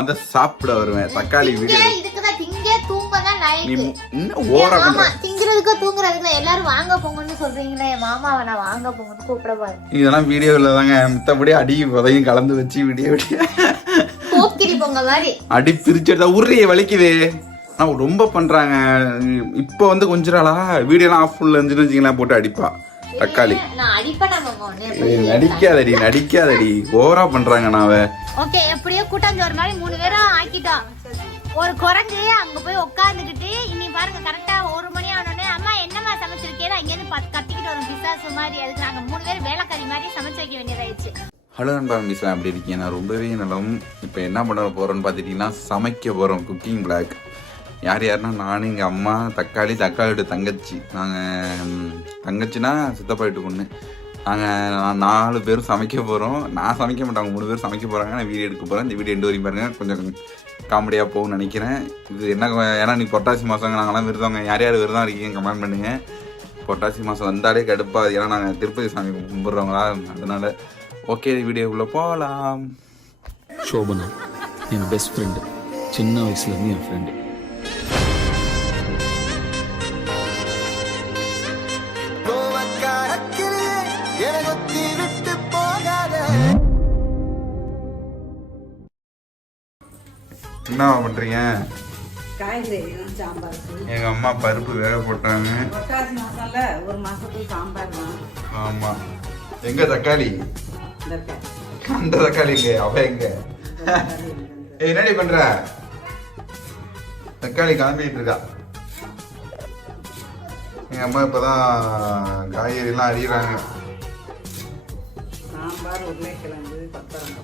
வந்து சாப்பிட வருவேன் தக்காளி வீடியோ இதுக்குதான் திங்க தூங்கதான் லைக் இன்னும் ஓரா பண்ற திங்கிறதுக்கு தூங்குறதுக்கு எல்லாரும் வாங்க போங்கன்னு சொல்றீங்களே மாமாவை நான் வாங்க போங்கன்னு கூப்பிட பாரு. இதெல்லாம் வீடியோல தாங்க மித்தபடி அடி உதையும் கலந்து வச்சு வீடியோ போக்கிரி பொங்க மாதிரி அடி பிரிச்சுட்டா உருளையை வலிக்குது. ஆனால் ரொம்ப பண்றாங்க. இப்போ வந்து கொஞ்ச நாளா வீடியோலாம் ஆஃப் ஃபுல்ல இருந்துச்சுன்னு வச்சுக்கலாம் போட்டு அடிப்பா தக்காளி. நான் அடிப்பேன் நடிக்காதடி ஓவரா பண்றாங்க. நாவ ஓகே எப்படியோ கூட்டாஞ்சோறு மாதிரி 3 பேரும் ஆக்கிட்டோம். ஒரு குரங்கு அங்க போய் உட்காந்துக்கிட்டு இனி பாருங்க கரெக்டா 1 மணி ஆனோடனே அம்மா என்னம்மா சமைச்சிருக்கேன் இங்க இருந்து கத்திக்கிட்டு வரும் பிசாசு மாதிரி. அதுக்கு நாங்க 3 பேரும் வேலைக்காரி மாதிரி சமைச்சு வைக்க வேண்டியதாயிடுச்சு. ஹலோ நண்பா மிஸ்லாம் எப்படி இருக்கீங்க? நான் ரொம்பவே நலம். இப்போ என்ன பண்ண போறோம்னு பார்த்துட்டீங்கன்னா சமைக்க போறோம். Cooking black. யாருன்னா நானும் எங்கள் அம்மா தக்காளியோட தங்கச்சி. நாங்கள் தங்கச்சின்னா சித்தப்பா வீட்டு பொண்ணு. நாங்கள் 4 பேரும் சமைக்க போகிறோம். நான் சமைக்க மாட்டாங்க, 3 பேரும் சமைக்க போகிறாங்க. நான் வீடியோ எடுக்க போகிறேன். இந்த வீடியோ எண்டு வரையும் பாருங்கள், கொஞ்சம் காமெடியாக போகும்னு நினைக்கிறேன். இது என்ன ஏன்னா நீ புரட்டாசி மாதங்க நாங்களாம் விருதவங்க. யார் விரதம் இருக்கீங்க கமெண்ட் பண்ணுங்கள். புரட்டாசி மாதம் வந்தாலே கடுப்பாது. ஏன்னா நாங்கள் திருப்பதி சாமி கும்பிட்றவங்களா, அதனால் ஓகே வீடியோக்குள்ளே போகலாம். சோபனா என் பெஸ்ட் ஃப்ரெண்டு, சின்ன வயசுலேருந்து என் ஃப்ரெண்டு. என்ன பண்றீங்க? எங்க அம்மா பருப்பு வேக போட்டாங்க. ஒரு மாசத்துக்கு சாம்பார் தான். ஆமா. எங்க தக்காளி? அந்த தக்காளி எங்க? அவ எங்க? என்னடி பண்ற? தக்காளி கிளம்பிட்டு இருக்கா. எங்க அம்மா இப்பதான் காய்கறி எல்லாம் அறியறாங்க. சாம்பார் உருளைக்கிழங்கு பத்தரங்க.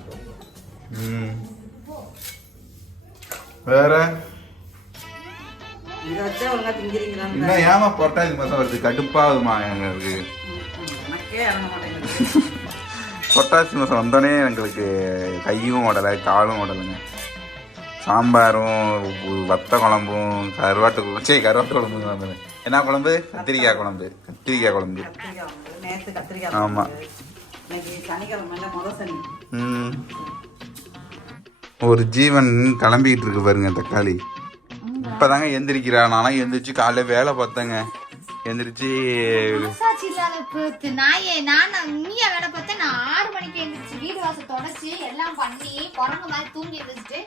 வேற என்ன ஏமா புரட்டாசி மாசம் வருது கடுப்பாகுமா எங்களுக்கு? புரட்டாசி மாசம் வந்தோடனே எங்களுக்கு கையும் ஓடலை காலும் ஓடலைங்க. சாம்பாரும் வத்த குழம்பும் கருவாட்டு குழம்பும் வந்தது. என்ன குழம்பு? கத்திரிக்காய் குழம்பு. ஆமா. ஒரு ஜீவன் கிளம்பிட்டு இருக்கு பாருங்க தக்காளி. இப்பதாங்க எந்திரிக்கிறா. நானா எந்திரிச்சு காலைல வேலை பார்த்தேங்க. எந்திரிச்சு வேலை பார்த்தேன். நான் 6 மணிக்கு எந்திரிச்சு வீடு வாசல் தொடச்சி எல்லாம் பண்ணி குரங்கு மாதிரி தூங்கி எந்திரிச்சுட்டு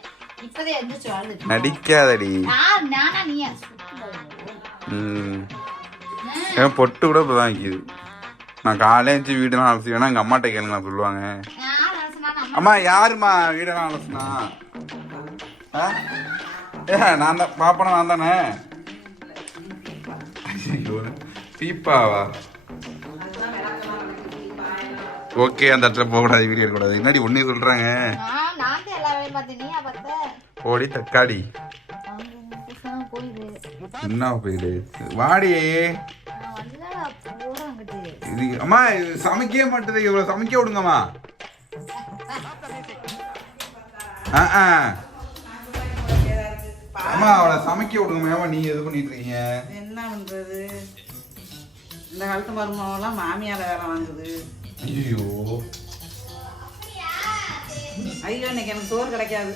இப்பதான் எந்திரிச்சு வாழ்ந்துட்டு. நடிக்காதடி. நானா நீயா? பொட்டு கூட இப்பதான் வைக்குது. நான் காலையில எழுந்துச்சு வீடெல்லாம் அலசி வேணா எங்க அம்மாட்ட கேளுங்க சொல்லுவாங்க. அம்மா யாருமா வீடெல்லாம் அலசுனா? நான் தான் பாப்பனா, நான் தானே. பீப்பாவா? ஓகே, அந்த இடத்துல போகக்கூடாது, வீடியோ எடுக்கக்கூடாது. என்னடி ஒன்னே சொல்றாங்க? போடி தக்காளி. என்ன போயிடு வாடி. இது அம்மா சமைக்கவே மாட்டேது. இவ்வளவு சமைக்க விடுங்கம்மா. அம்மா அவளை சமைக்க விடுங்க. நீ எது பண்ணிட்டு இருக்கீங்க? என்ன பண்றது, இந்த காலத்து மருமகெல்லாம் மாமியார வேலை வாங்குது. ஐயோ இன்னைக்கு எனக்கு சோறு கிடைக்காது.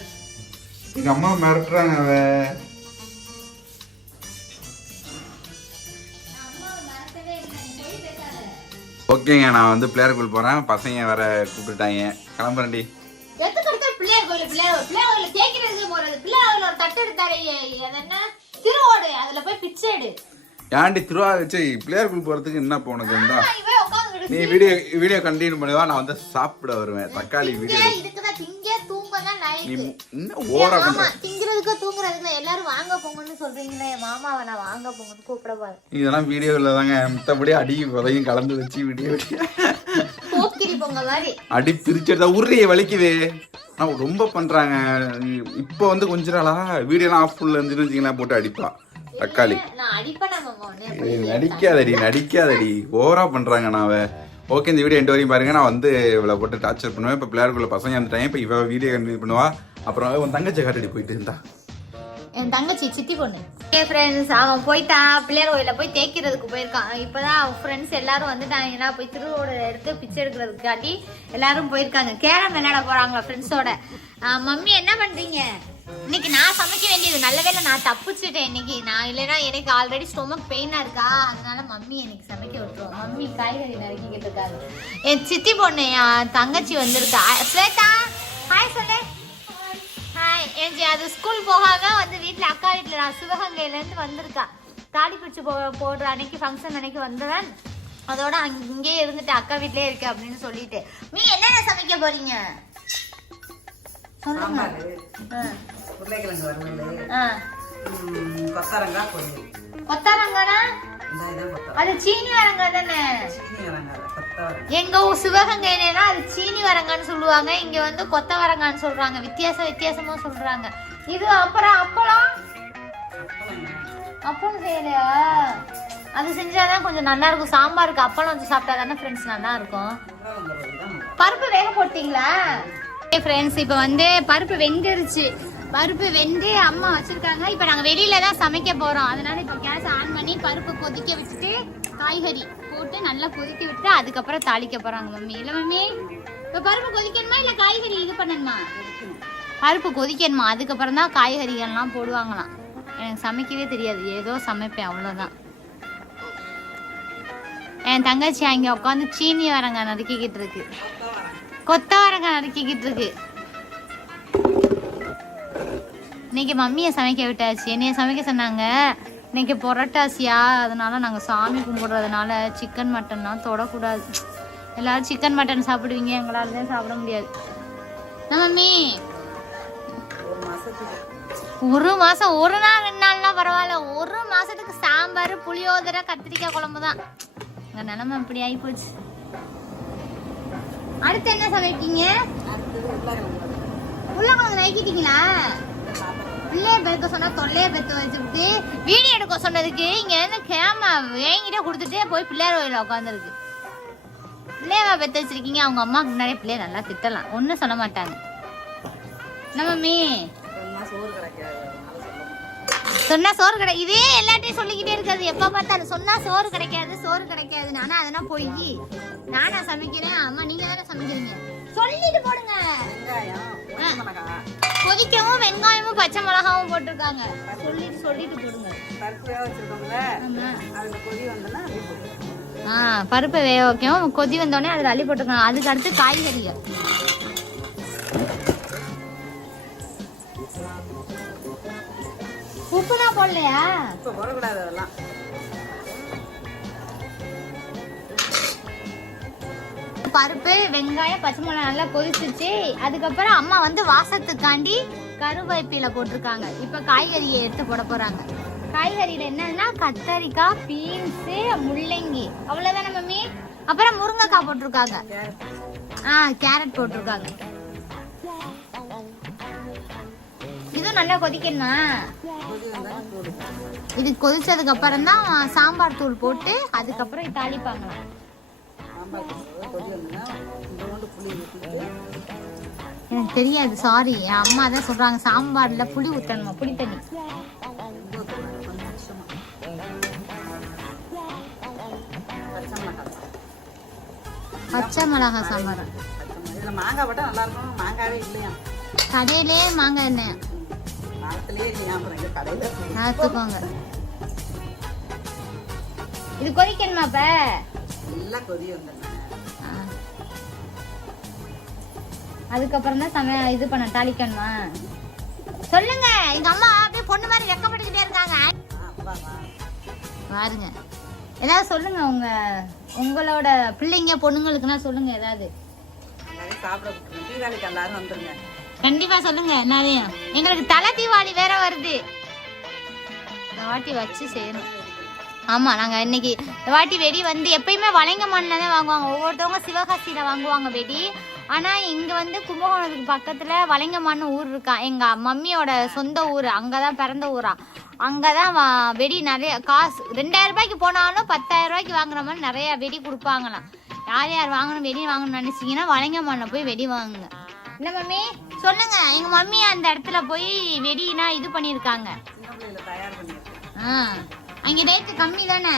எங்க அம்மா மிரட்டுறாங்க. ஓகேங்க, நான் வந்து பிள்ளையார் கோயில் போறேன். பசங்க வேற கூப்பிட்டுட்டாங்க, கிளம்புறேன்டி. ஏன்டி திருவா வச்சு பிள்ளையார் கோயில் போறதுக்கு என்ன போனது? நீ வீடியோ கண்டினியூ பண்ணுவா. நான் வந்து சாப்பிட வருவேன் தக்காளி வீடியோ. இதெல்லாம் வீடியோல தாங்க மித்தபடி அடி உதையும் கலந்து வச்சு வீடியோ அடி பிரிச்சுட்டா உருளையை வலிக்குது. ஆனா ரொம்ப பண்றாங்க. இப்போ வந்து கொஞ்ச நாளா வீடியோலாம் ஆஃப் ஃபுல்ல இருந்துச்சுன்னு வச்சுக்கலாம் போட்டு அடிப்பா தக்காளி. நடிக்காதடி ஓவரா பண்றாங்க. நாவ ஓகே, இந்த வீடியோ எண்டு வரையும் பாருங்க. நான் வந்து இவளை போட்டு டார்ச்சர் பண்ணுவேன். இப்போ பிள்ளையாருக்குள்ள பசங்க வந்துட்டாங்க. இப்போ இவ வீடியோ கண்டினியூ பண்ணுவா. அப்புறம் உன் தங்கச்சி காட்டடி போயிட்டு இருந்தா. என் தங்கச்சி சித்தி பொண்ணு. ஃப்ரெண்ட்ஸ் அவன் போயிட்டான், பிள்ளையார் கோயில போய் தேய்க்கிறதுக்கு போயிருக்கான். இப்பதான் அவன் ஃப்ரெண்ட்ஸ் எல்லாரும் வந்துட்டாங்கன்னா போய் திருவோட எடுத்து பிச்சை எடுக்கிறதுக்காண்டி எல்லாரும் போயிருக்காங்க. கேரம் விளையாட போறாங்களா ஃப்ரெண்ட்ஸோட. மம்மி என்ன பண்றீங்க? இன்னைக்கு நான் சமைக்க வேண்டியது நல்ல வேளை நான் தப்பிச்சுட்டேன். இன்னைக்கு நான் இல்லைன்னா எனக்கு ஆல்ரெடி ஸ்டொமக் பெயினா இருக்கா, அதனால மம்மி எனக்கு சமைக்க விட்டுருவோம். மம்மி காய்கறி நறுக்கிக்கிட்டு இருக்காங்க. என் சித்தி பொண்ணு என் தங்கச்சி வந்திருக்கா. ஸ்வேதா ஹாய் சொல்லு. ஹாய். அது ஸ்கூல் போகாம வந்து வீட்டில் அக்கா வீட்டில் நான் சிவகங்கையிலேருந்து வந்திருக்கா. தாலி பிடிச்சி போடுற அன்னைக்கு ஃபங்க்ஷன் அன்னைக்கு வந்தவன் அதோட இங்கேயே இருந்துட்டு அக்கா வீட்லயே இருக்கு அப்படின்னு சொல்லிட்டு. நீ என்னென்ன சமைக்க போறீங்க சொல்லுங்க. உருளைக்கிழங்கு வறுவல், கொத்தரங்காய் பொரியல். கொத்தரங்கானா அது சீனி வரங்காய் தானே? எங்க சிவகங்கையினா அது சீனி வரங்கான்னு சொல்லுவாங்க, இங்க வந்து கொத்த வரங்கான்னு சொல்றாங்க. வித்தியாசமா சொல்றாங்க. இது அப்புறம் அப்பளம் செய்யலையா? அது செஞ்சாதான் கொஞ்சம் நல்லா இருக்கும். சாம்பாருக்கு அப்பளம் வச்சு சாப்பிட்டா தானே ஃப்ரெண்ட்ஸ் நல்லா இருக்கும். பருப்பு வேக போட்டீங்களா ஃப்ரெண்ட்ஸ்? இப்போ வந்து பருப்பு வெந்துருச்சு. பருப்பு வெந்து அம்மா வச்சிருக்காங்க. இப்போ நாங்கள் வெளியில தான் சமைக்க போறோம். அதனால இப்போ கேஸ் ஆன் பண்ணி பருப்பு கொதிக்க வச்சுட்டு காய்கறி போட்டு நல்லா கொதிக்க விட்டு அதுக்கப்புறம் தாளிக்க போறாங்க மம்மி. இல்லை மம்மி இப்போ பருப்பு கொதிக்கணுமா இல்லை காய்கறி இது பண்ணணுமா? பருப்பு கொதிக்கணுமா, அதுக்கப்புறம் தான் காய்கறிகள்லாம் போடுவாங்களாம். எனக்கு சமைக்கவே தெரியாது, ஏதோ சமைப்பேன் அவ்வளோதான். என் தங்கச்சி அங்கே உட்காந்து சீனி வரங்காய் நறுக்கிக்கிட்டு இருக்கு, கொத்த வரங்காய் நறுக்கிக்கிட்டு இருக்கு. இன்னைக்கு மம்மியை சமைக்க விட்டாச்சு, என்னைய சமைக்க சொன்னாங்க. இன்னைக்கு புரட்டாசியா, அதனால நாங்கள் சாமி கும்பிடுறதுனால சிக்கன் மட்டன்லாம் தொடக்கூடாது. எல்லாரும் சிக்கன் மட்டன் சாப்பிடுவீங்க, எங்களால தான் சாப்பிட முடியாது. மம்மி ஒரு மாசம், ஒரு நாள் 2 நாள்லாம் பரவாயில்ல, ஒரு மாசத்துக்கு சாம்பார் புளியோதரை கத்திரிக்காய் குழம்பு தான். எங்க நிலைமை இப்படி ஆகி போச்சு. அடுத்து என்ன சமைப்பீங்க? உருளைக்கிழங்கு நறுக்கிட்டீங்களா? பிள்ளைய பெருக்க சொன்னா தொல்லைய பெற்று வச்சுக்கிட்டு வீடியோ எடுக்க சொன்னதுக்கு இங்க இருந்து கேமரா என்கிட்ட கொடுத்துட்டே போய் பிள்ளையார் கோயில உட்காந்துருக்கு. பிள்ளையவா பெற்று வச்சிருக்கீங்க, அவங்க அம்மாவுக்கு முன்னாடியே பிள்ளைய நல்லா திட்டலாம், ஒன்னும் சொல்ல மாட்டாங்க. மம்மி சொன்னா சோறு கிடையாது, இதே எல்லாத்தையும் சொல்லிக்கிட்டே இருக்காது. எப்ப பார்த்தாலும் சொன்னா சோறு கிடைக்காது சோறு கிடைக்காது. நானா அதெல்லாம் போய் நானா சமைக்கிறேன், அம்மா நீங்க தானே சமைக்கிறீங்க சொல்லிட்டு போடுங்க. கொதிக்கவும் வெங்காயமும் பச்சை மிளகாவும் போட்டிருக்காங்க, சொல்லிட்டு போடுங்க. பருப்பை வேக வைக்கவும் கொதி வந்தோடனே அதுல அள்ளி போட்டிருக்காங்க. அதுக்கு அடுத்து காய்கறிகள். உப்புதான் போடலையா? பருப்பு வெங்காயம் பச்சை மிளகாய் நல்லா கொதிச்சிச்சு. அதுக்கப்புறம் அம்மா வந்து வாசத்துக்காண்டி கருவேப்பிலை போட்டிருக்காங்க. இப்ப காய்கறியை எடுத்து போட போறாங்க. காய்கறியில என்னன்னா கத்தரிக்காய், பீன்ஸ், முள்ளங்கி, அவ்வளவுதானே மம்மி? அப்புறம் முருங்கைக்காய் போட்டிருக்காங்க, கேரட் போட்டிருக்காங்க. இது நல்லா கொதிக்கணுமா? இது கொதிச்சதுக்கு அப்புறம் தான் சாம்பார் தூள் போட்டு அதுக்கப்புறம் தாளிப்பாங்களாம். எனக்கு தெரியாது, சாரி. என் அம்மா தான் சொல்றாங்க சாம்பார்ல புளி ஊத்தணுமா, புளி தண்ணி. பச்சை மிளகாய் சாம்பார். மாங்காய் போட்டா நல்லா இருக்கும். மாங்காவே இல்லையா? கடையிலே மாங்காய் என்ன பார்த்துக்கோங்க. இது கொதிக்கணுமா? இப்ப நல்லா கொதி வந்து அதுக்கப்புறம் தான் இது பண்ண தாளிக்கணுமா? சொல்லுங்க. எங்க அம்மா அப்படியே பொண்ணு மாதிரி வெக்கப்பட்டுக்கிட்டே இருக்காங்க. பாருங்க, ஏதாவது சொல்லுங்க. உங்களோட பிள்ளைங்க பொண்ணுங்களுக்குன்னா சொல்லுங்க ஏதாவது. கண்டிப்பா சொல்லுங்க. என்னதையும் எங்களுக்கு தலை தீபாவளி வேற வருது, இந்த வாட்டி வச்சு செய்யணும். ஆமா, நாங்க இன்னைக்கு இந்த வாட்டி வெடி வந்து எப்பயுமே வளைங்கமான்ல தான் வாங்குவாங்க. ஒவ்வொருத்தவங்க சிவகாசியில வாங்குவாங்க வெடி. ஆனா இங்க வந்து கும்பகோணத்துக்கு பக்கத்துல வளைங்கமான்னு ஊர் இருக்கா, எங்க மம்மியோட சொந்த ஊர். அங்கதான் பிறந்த ஊரா. அங்கதான் வெடி நிறைய காசு 2000 ரூபாய்க்கு போனாலும் 10,000 ரூபாய்க்கு வாங்குற மாதிரி நிறைய வெடி கொடுப்பாங்களாம். யார் யார் வாங்கணும் வெடி வாங்கணும்னு நினைச்சீங்கன்னா வளைங்கமான்ல போய் வெடி வாங்குங்க. என்ன மம்மி சொல்லுங்க. எங்க மம்மி அந்த இடத்துல போய் வெடினா இது பண்ணிருக்காங்க. சின்ன பிள்ளைல தயார் பண்ணியிருக்கேன். அங்க ரேட்டு கம்மி தானே.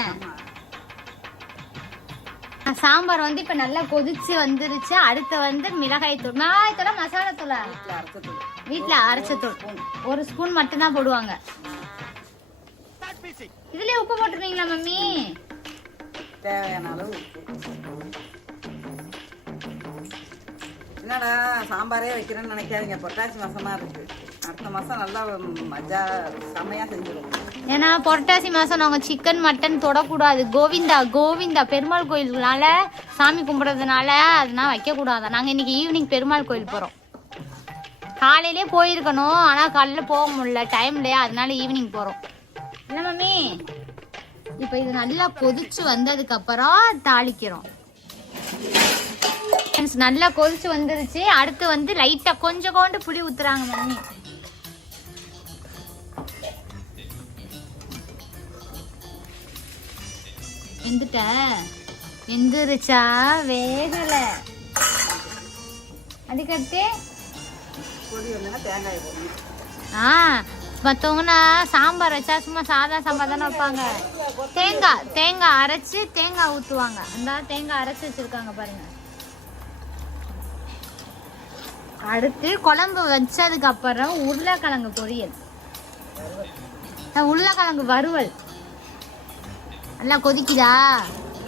சாம்பார் வந்து இப்ப நல்லா கொதிச்சு வந்துருச்சு. அடுத்து வந்து மிளகாய் தூள். மிளகாய் தூள் மசாலா தூளா? வீட்டுல அரைச்ச தூள் 1 ஸ்பூன் மட்டும் தான் போடுவாங்க. இதுலயே உப்பு போட்டுருவீங்களா மம்மி? தேவையான அளவு என்னடா சாம்பாரே வைக்கிறேன்னு நினைக்காதீங்க. புரட்டாசி மாசமா இருக்கு. அடுத்த மாசம் நல்லா மஜா செமையா செஞ்சிடும். ஏன்னா புரட்டாசி மாசம் நாங்க சிக்கன் மட்டன் தொடக்கூடாது. கோவிந்தா பெருமாள் கோயிலுனால சாமி கும்பிடுறதுனால அதனால வைக்க கூடாது. நாங்க இன்னைக்கு ஈவினிங் பெருமாள் கோயில் போறோம். காலையிலே போயிருக்கணும், ஆனா காலையில போக முடியல டைம் இல்லையா, அதனால ஈவினிங் போறோம். என்ன மம்மி இப்ப இது நல்லா கொதிச்சு வந்ததுக்கு அப்புறம் தாளிக்கிறோம். நல்லா கொதிச்சு வந்துருச்சு. அடுத்து வந்து லைட்டா கொஞ்சம் கொண்டு புளி ஊத்துறாங்க மம்மி. எந்திரிச்சா வேகல. அதுக்கடுத்து தேங்காய் போடணும். மற்றவங்கன்னா சாம்பார் வச்சா சும்மா சாதா சாம்பார் தானே வைப்பாங்க. தேங்காய் அரைச்சு தேங்காய் ஊற்றுவாங்க. அந்த தேங்காய் அரைச்சி வச்சிருக்காங்க பாருங்க. அடுத்து குழம்பு வச்சதுக்கு அப்புறம் உருளைக்கிழங்கு பொரியல், உருளைக்கிழங்கு வறுவல். நல்லா கொதிக்குதா?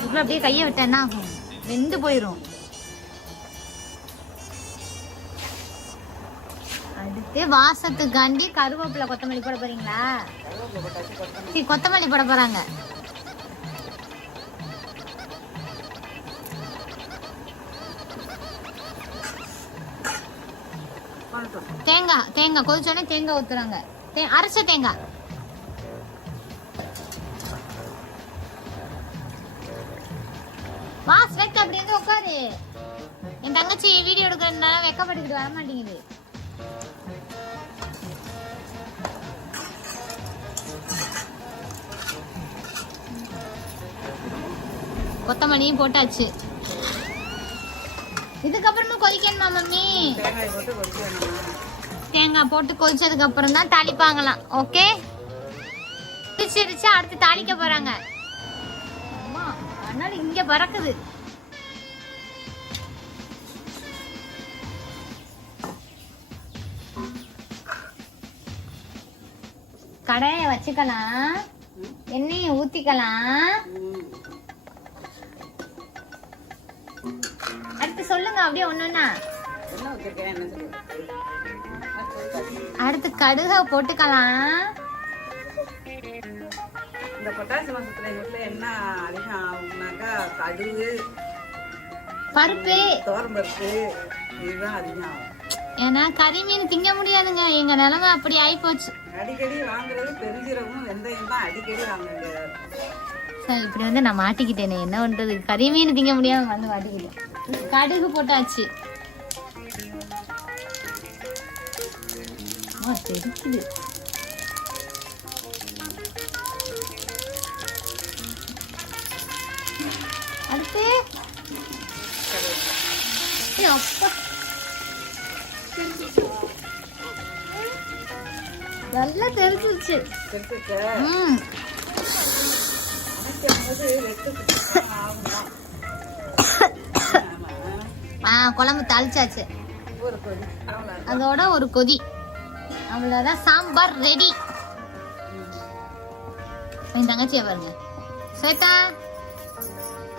இப்ப அப்படியே கையை விட்டேன்னா வெந்து போயிரும். அடுத்து வாசத்துக்காண்டி கருவேப்பிலை கொத்தமல்லி போட போறீங்களா? கொத்தமல்லி போட போறாங்க. தேங்காய் கொதிச்சோடனே தேங்காய் ஊத்துறாங்க. அரைச்ச தேங்காய். ஸ்வெட் அப்படி வந்து உட்காரு. என் தங்கச்சி வீடியோ எடுக்கிறதுனால வெக்கப்பட்டுக்கிட்டு வர மாட்டேங்குது. கொத்தமல்லியும் போட்டாச்சு. இதுக்கப்புறமா கொதிக்கணுமா மம்மி? தேங்காய் போட்டு கொதிச்சதுக்கு அப்புறம் தான் தாளிப்பாங்களாம். ஓகே, கொதிச்சிருச்சு. அடுத்து தாளிக்க போறாங்க. அதனால இங்க பறக்குது. கடையை வச்சுக்கலாம், எண்ணெயை ஊத்திக்கலாம். அடுத்து சொல்லுங்க அப்படியே ஒண்ணுன்னா. அடுத்து கடுகை போட்டுக்கலாம். இந்த பொட்டாசி மாசத்துல வீட்டுல என்ன அதிகம் ஆகும்னாக்கா கடுகு, பருப்பு, தோரம்பருப்பு இதுதான் அதிகம் ஆகும். ஏன்னா கறி மீன் திங்க முடியாதுங்க. எங்க நிலைமை அப்படி ஆயிப்போச்சு. அடிக்கடி வாங்குறது பெருஞ்சீரகம் வெந்தயம் தான் அடிக்கடி வாங்குங்க. சார் இப்படி வந்து நான் மாட்டிக்கிட்டேனே, என்ன பண்றது? கறி மீன் திங்க முடியாம வந்து மாட்டிக்கிட்டேன். கடுகு போட்டாச்சு. தெரிக்குது. அடுத்து அப்பா நல்லா தெரிஞ்சிருச்சு. குழம்பு தாளிச்சாச்சு. அதோட ஒரு கொதி, அவ்வளவுதான். சாம்பார் ரெடி. என் தங்கச்சியா பாருங்க. ஸ்வேதா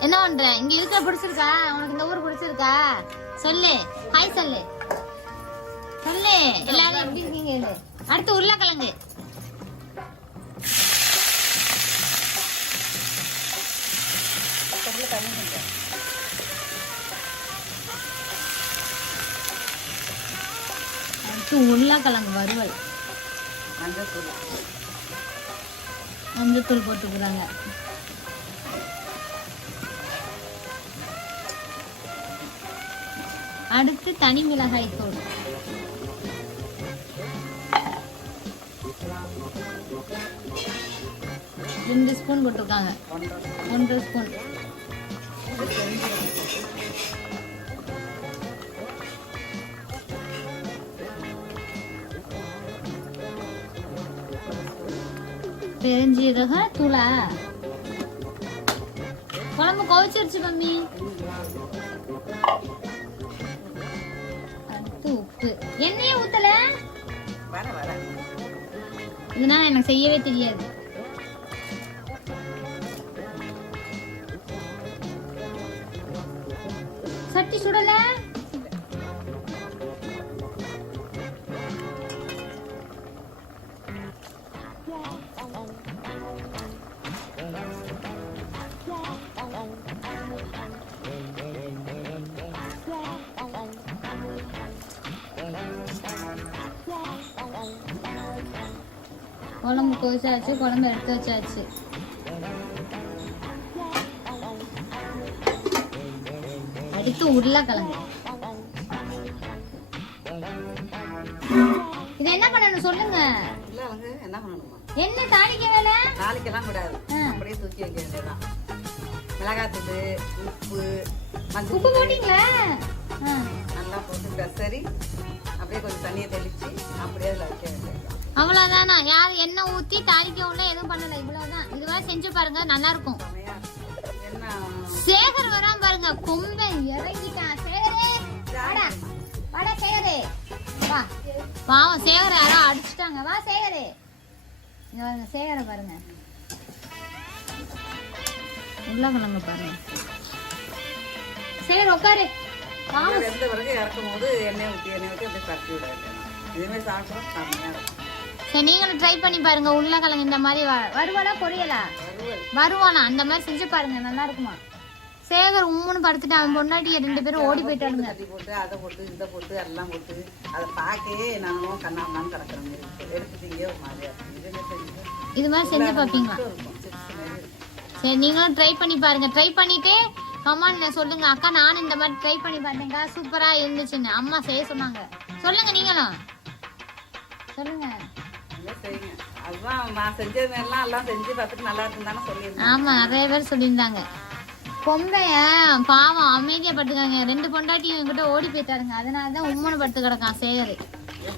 என்ன பண்ற? இங்க இருக்க பிடிச்சிருக்கா உனக்கு? இந்த ஊர் பிடிச்சிருக்கா? சொல்லு, ஹாய் சொல்லு. எல்லாரும் எப்படி இருக்கீங்க? அடுத்து உருளைக்கிழங்கு. அடுத்து உருளைக்கிழங்கு வறுவல். மஞ்சத்தூள் போட்டுக்கிறாங்க. அடுத்து தனி மிளகாய் தூள். ரெண்டு ஸ்பூன் போட்டிருக்காங்க. 1.5 ஸ்பூன். பெருஞ்சீரக தூளா குழம்பு கொதிச்சிருச்சு மம்மி. அடுத்து உப்பு. எண்ணெயே ஊத்தல. வர வர இதனால எனக்கு செய்யவே தெரியாது. சட்டி சுடல. குழம்பு கொதிச்சாச்சு, குழம்பு எடுத்து வச்சாச்சு. அடுத்து உருளைக்கிழங்கு. இது என்ன பண்ணணும் சொல்லுங்க. இல்ல அவங்க என்ன பண்ணணுமா? என்ன தாளிக்க வேலை? நாளைக்கெல்லாம் கூடாது, அப்படியே தூக்கி வைக்க வேண்டியதுதான். மிளகாத்தூள், உப்பு, மஞ்சள் உப்பு போட்டீங்களா? நல்லா போட்டு பெசரி அப்படியே கொஞ்சம் தண்ணியை தெளிச்சு அப்படியே அதில் வைக்க வேண்டியதுதான். அவ்வளவுதானா? யார் எண்ணெய் ஊத்தி தாளிக்கவும் எதுவும் பண்ணல. இவ்வளவுதான். இதுவா செஞ்சு பாருங்க, நல்லா இருக்கும். என்ன சேகர் வரான் பாருங்க, கொம்பன் இறங்கிட்டான். சேகரே வாடா, வாடா சேகரே வா. பாவம் சேகர யாரோ அடிச்சுட்டாங்க. வா சேகரே. இங்க பாருங்க சேகரை பாருங்க, உருளைக்கிழங்கு பாருங்க. சேகர் உட்காரு. பாவம் வெந்த பிறகு இறக்கும் போது எண்ணெய் ஊற்றி அப்படியே பரப்பி விட வேண்டியது. இதுமாதிரி சாப்பிட்டோம் செம்மையா இருக்கும். சரி நீங்களும் ட்ரை பண்ணி பாருங்க. உருளைக்கிழங்கு இந்த மாதிரி வருவாளா பொரியலா? வருவானா? அந்த மாதிரி செஞ்சு பாருங்க, நல்லா இருக்குமா? சேகர் உம்முன்னு படுத்துட்டு அவன் பொண்டாட்டிய 2 பேரும் ஓடி போயிட்டானுங்க. தட்டி போட்டு அதை போட்டு இதை போட்டு எல்லாம் போட்டு அதை பார்க்கவே நானும் கண்ணாமண்ணான்னு கிடக்குறேன். எடுத்துட்டீங்க ஒரு மாதிரியா இருக்கும். இது மாதிரி செஞ்சு பார்ப்பீங்களா? சரி நீங்களும் ட்ரை பண்ணி பாருங்க. ட்ரை பண்ணிட்டு கமெண்ட்ல சொல்லுங்க, அக்கா நானும் இந்த மாதிரி ட்ரை பண்ணி பார்த்தேன்க்கா, சூப்பரா இருந்துச்சுன்னு அம்மா செய்ய சொன்னாங்க. சொல்லுங்க நீங்களும் சொல்லுங்க. அதுதான் நான் செஞ்சது எல்லாம் எல்லாம் செஞ்சு பார்த்துட்டு நல்லா இருக்குன்னு சொல்லியிருந்தேன். ஆமா நிறைய பேர் சொல்லியிருந்தாங்க. பொம்பைய பாவம் அமைதியா படுத்துக்காங்க. 2 பொண்டாட்டியும் என்கிட்ட ஓடி போயிட்டாருங்க. அதனாலதான் உம்மனு படுத்து கிடக்கான் சேகர்.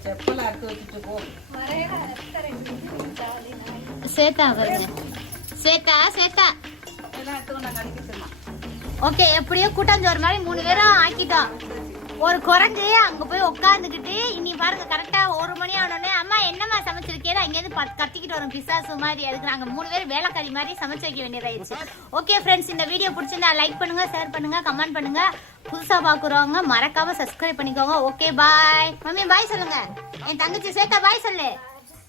செப்பல் அறுத்து வச்சுட்டு போ. சேத்தா பாருங்க, சேத்தா சேத்தா. ஓகே, எப்படியோ கூட்டாஞ்சோறு மாதிரி 3 பேரும் ஆக்கிட்டோம். ஒரு குரங்கு அங்க போய் உட்காந்துக்கிட்டு இனி பாருங்க கரெக்டா 1 மணி ஆனோடனே அம்மா என்னம்மா சமைச்சிருக்கேன் அங்கேருந்து கத்திக்கிட்டு வரும் பிசாசு மாதிரி. அதுக்கு நாங்க 3 பேர் வேலைக்காரி மாதிரி சமைச்சு வைக்க வேண்டியதாயிருச்சு. ஓகே ஃப்ரெண்ட்ஸ், இந்த வீடியோ பிடிச்சிருந்தா லைக் பண்ணுங்க, ஷேர் பண்ணுங்க, கமெண்ட் பண்ணுங்க. புதுசா பாக்குறவங்க மறக்காம சப்ஸ்கிரைப் பண்ணிக்கோங்க. Okay bye. மம்மி பாய் சொல்லுங்க. என் தங்கச்சி சேத்தா பாய் சொல்லு.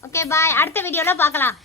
Okay bye. அடுத்த வீடியோல பார்க்கலாம்.